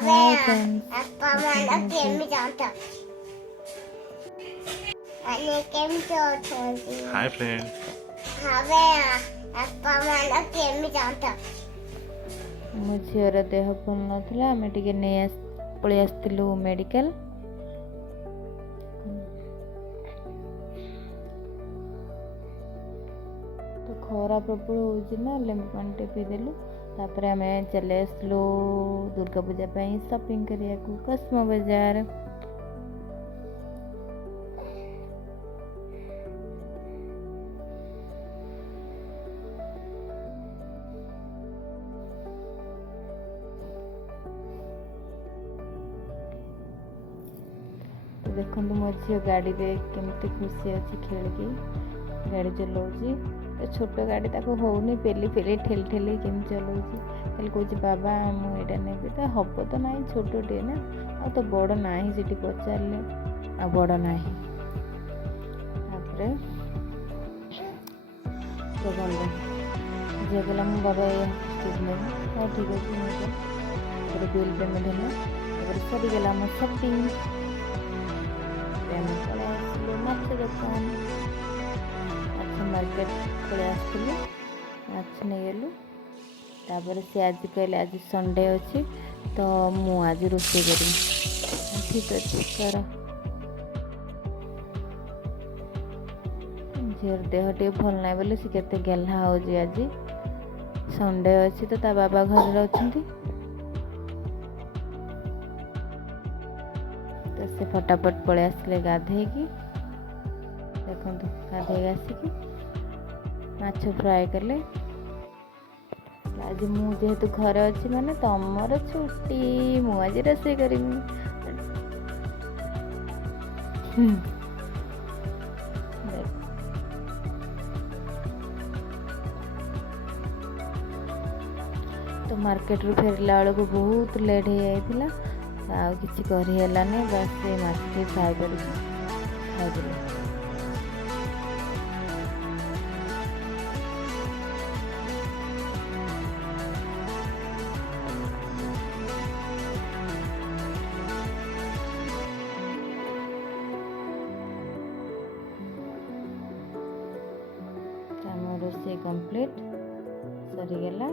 Hi friends, Hi friend. ମୋ ଝିଅର ଦେହ ଭଲ ନଥିଲା, ଆମେ ଟିକେ ପଳେଇ ଆସିଥିଲୁ ମେଡ଼ିକାଲ। ତ ଖରା ପ୍ରବଳ ହେଉଛି ନା, ଲେମ୍ବୁ ପାଣି ଟିକେ ପିଇଦେଲୁ। ତାପରେ ଆମେ ଚାଲି ଆସିଲୁ ଦୁର୍ଗା ପୂଜା ପାଇଁ ସପିଂ କରିବାକୁ କସ୍ମୋ ବଜାର। ଦେଖନ୍ତୁ ମୋ ଝିଅ ଗାଡ଼ିରେ କେମିତି ଖୁସି ଅଛି, ଖେଳିକି ଗାଡ଼ି ଚଲାଉଛି। ତ ଛୋଟ ଗାଡ଼ି ତାକୁ ହେଉନି, ପେଲି ଠେଲି କେମିତି ଚଲାଉଛି। ଖାଲି କହୁଛି ବାବା ମୁଁ ଏଇଟା ନେବି। ତ ହେବ ତ ନାହିଁ, ଛୋଟଟିଏ ନା। ଆଉ ତ ବଡ଼ ନାହିଁ, ସେଠି ପଚାରିଲେ ଆଉ ବଡ଼ ନାହିଁ। ତାପରେ ଝିଅ କହିଲା ମୁଁ ବାବା ଏଇ ଷ୍ଟିକ୍ ନେବି। ହଉ ଠିକ୍ ଅଛି ନେବ। ତାପରେ ବିଲ୍ ପେମେଣ୍ଟ ହେଲା। ତାପରେ ସରିଗଲା ଆମ ସପିଂ। ଆମେ ପଳେଇ ଆସିଲୁ ମାଛ ଦୋକାନ, ମାଛ ମାର୍କେଟ ପଳେଇ ଆସିଥିଲୁ, ମାଛ ନେଇଗଲୁ। ତାପରେ ସେ ଆଜି କହିଲେ ଆଜି ସଣ୍ଡେ ଅଛି, ତ ମୁଁ ଆଜି ରୋଷେଇ କରିବି। ଠିକ୍ ଅଛି କର। ଝିଅର ଦେହ ଟିକେ ଭଲ ନାହିଁ ବୋଲି ସେ କେତେ ଗେହ୍ଲା ହେଉଛି। ଆଜି ସଣ୍ଡେ ଅଛି ତ ତା ବାବା ଘରେ ଅଛନ୍ତି। ତ ସେ ଫଟାଫଟ ପଳେଇ ଆସିଲେ ଗାଧେଇକି। ଦେଖନ୍ତୁ ଗାଧେଇକି ଆସିକି ମାଛ ଫ୍ରାଏ କଲେ। ଆଜି ମୁଁ ଯେହେତୁ ଘରେ ଅଛି ମାନେ ତମର ଛୁଟି, ମୁଁ ଆଜି ରୋଷେଇ କରିବି। ତ ମାର୍କେଟରୁ ଫେରିଲା ବେଳକୁ ବହୁତ ଲେଟ୍ ହେଇଯାଇଥିଲା, ଆଉ କିଛି କରିହେଲାନି। ବାସ୍ ସେ ମାଛଟି ଫ୍ରାଏ କରିକି ଖାଇଦେଲି। ଆମ ରୋଷେଇ କମ୍ପ୍ଲିଟ୍ ସରିଗଲା।